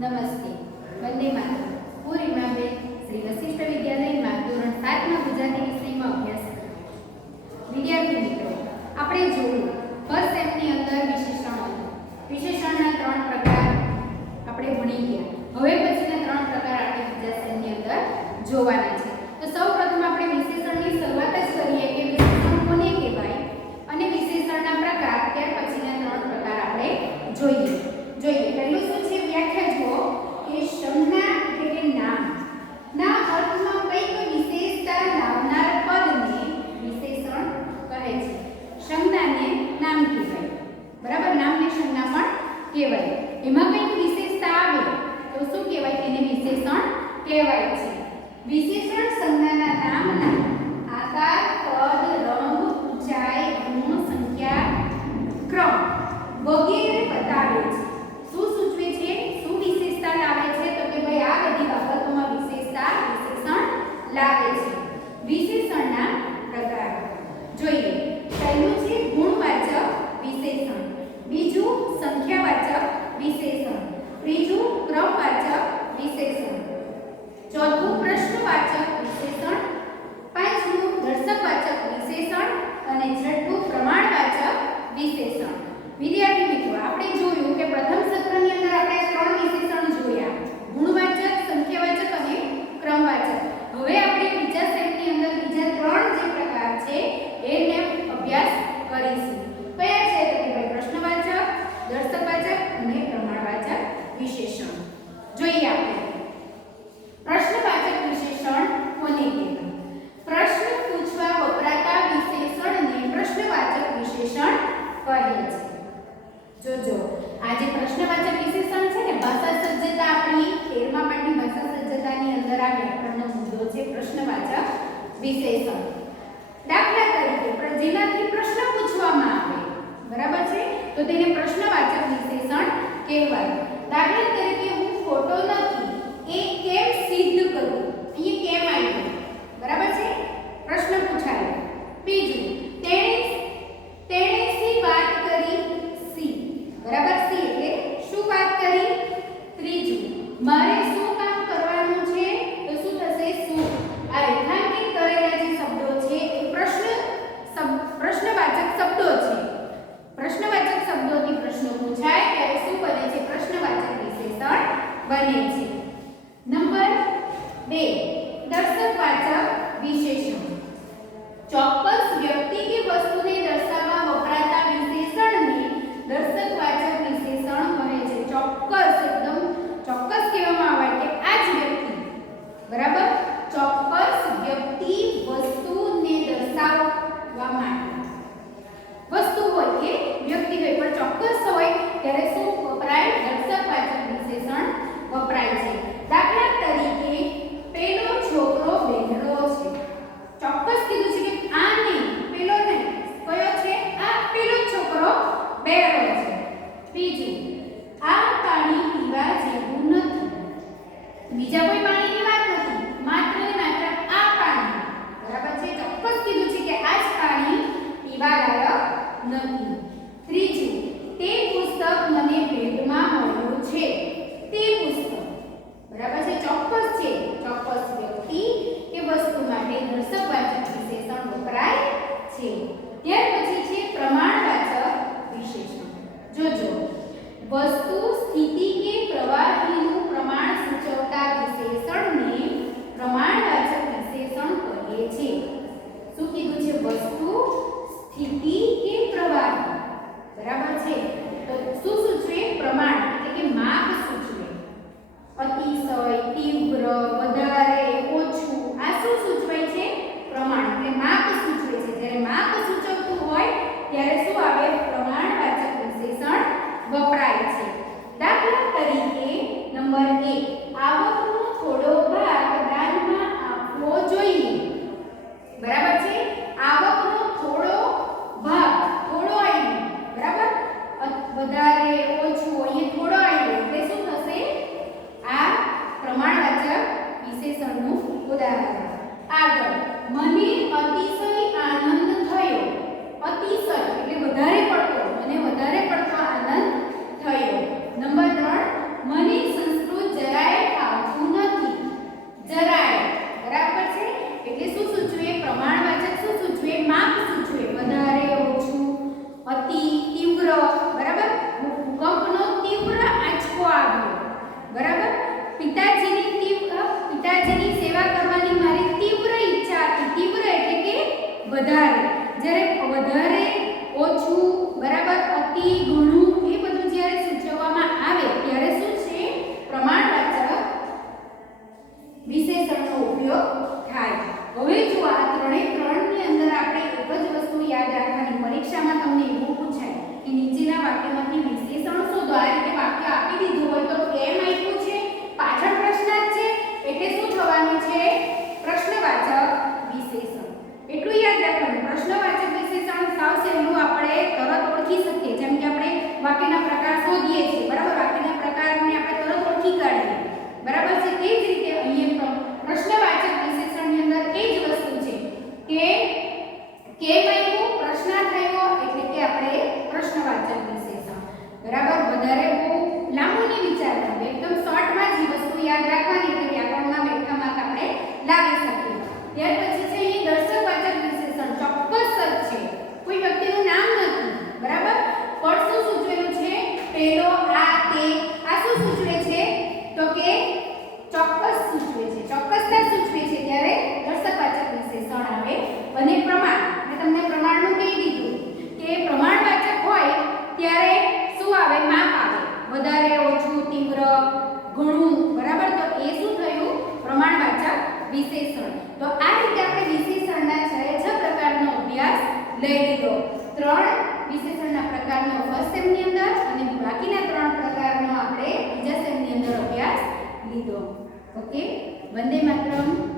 નમસ્તે. વંદે માતરમ. હું રીમાબે શ્રી વશિષ્ઠ વિદ્યાલયમાં ધોરણ સાતમાં ગુજરાતી વિષયમાં અભ્યાસ વિદ્યાર્થી મિત્રો, આપણે જોયું ફર્સ્ટ સેમની અંદર વિશેષણો વિશેષણના ત્રણ પ્રકાર આપણે ભણી ગયા. હવે પછીના ત્રણ પ્રકાર આપણે બીજા સેમની અંદર જોવાના છે. given. Remember વિશેષણ. દાખલા તરીકે પ્રજેનાથી પ્રશ્ન પૂછવામાં આવે. બરાબર છે? તો તેને પ્રશ્નવાચક વિશેષણ કહેવાય. દાખલા તરીકે હું ખોટો નથી. એ કેમ સિદ્ધ કરું? અહીં કેમ આવ્યું બરાબર છે? પ્રશ્ન પૂછાય. બીજું, તેણે બીજા કોઈ પાણીની વાત નથી, માત્ર ને માત્ર આ પાણી. બરાબર છે? ચોક્કસ કીધું છે કે આ જ પાણી પીવાલાયક નથી. ત્રીજું, તે પુસ્તક મને ભેટમાં મળ્યું છે. તે પુસ્તક. બરાબર છે? ચોક્કસ છે. ચોક્કસ વ્યક્તિ કે વસ્તુ માટે દર્શકવાચક વિશેષણ વપરાય છે. ત્યાર પછી છે પ્રમાણવાચક વિશેષણ. જોજો. વસ્તુ, સ્થિતિ કે પ્રવાહ સેવા કરવાની મારી તીવ્ર ઈચ્છા હતી. તીવ્ર એટલે કે વધારે. જ્યારે વધારે ઓછું બરાબર અતિ ઘણું એ બધું જ્યારે સૂચવવામાં આવે ત્યારે શું છે પ્રમાણવાચક વિશેષણનો ઉપયોગ થાય હવે જો આ ત્રણે ત્રણની અંદર આપણે એક જ વસ્તુ યાદ રાખવાની પરીક્ષામાં તમને એવું પૂછાય કે નીચેના વાક્યમાંથી વિશેષણો શોધો આ રીતે વાક્ય આપી દીધું હોય તો કેમ આપ્યું છે પાછળ પ્રશ્ન જ છે એટલે શું થવાનું છે પ્રશ્નવાચક વિશેષણ એટલું યાદ રાખવાનું પ્રશ્નવાચક વિશેષણ સાવ સહેલું આપણે તરત ઓળખી શકીએ જેમ કે આપણે વાક્યના પ્રકાર શોધીએ છીએ બરાબર વાક્યના પ્રકારને આપણે તરત ઓળખી કાઢીએ બરાબર છે તે જ રીતે અહીંયા પણ પ્રશ્નવાચક વિશેષણની અંદર એ જ વસ્તુ છે કે કેમ આવ્યું પ્રશ્ન થયો એટલે કે આપણે પ્રશ્નવાચક વિશેષણ બરાબર વધારે બહુ લાંબુ નહીં વિચારવાનું એકદમ શોર્ટમાં જ એ વસ્તુ યાદ રાખવાની એટલે વ્યાકરણમાં બેઠા માર્ક આપણે લાવી શકીએ ત્યાર પછી છે અહીં દર્શકવાચક વિશેષણ ચોક્કસ જ છે કોઈ વ્યક્તિનું નામ નથી બરાબર પણ શું સૂચવેલું છે પેલો આ આ શું સૂચવે છે? તો કે ચોક્કસ સૂચવે છે. ચોક્કસતા સૂચવે છે ત્યારે દર્શકવાચક વિશેષણ આવે. અને પ્રમાણ, મેં તમને પ્રમાણનું કહી દીધું કે પ્રમાણવાચક હોય ત્યારે શું આવે? માપ આવે. વધારે, ઓછું, તીવ્ર, ઘણું, બરાબર? તો એ શું થયું? પ્રમાણવાચક વિશેષણ તો આ રીતે આપણે વિશેષણના છ છ પ્રકારનો અભ્યાસ લઈ લીધો. ત્રણ વિશેષણના પ્રકારનો ફર્સ્ટ સેમની અંદર અને બાકીના ત્રણ પ્રકારનો આપણે બીજા સેમની અંદર અભ્યાસ લીધો. ઓકે વંદે માતરમ.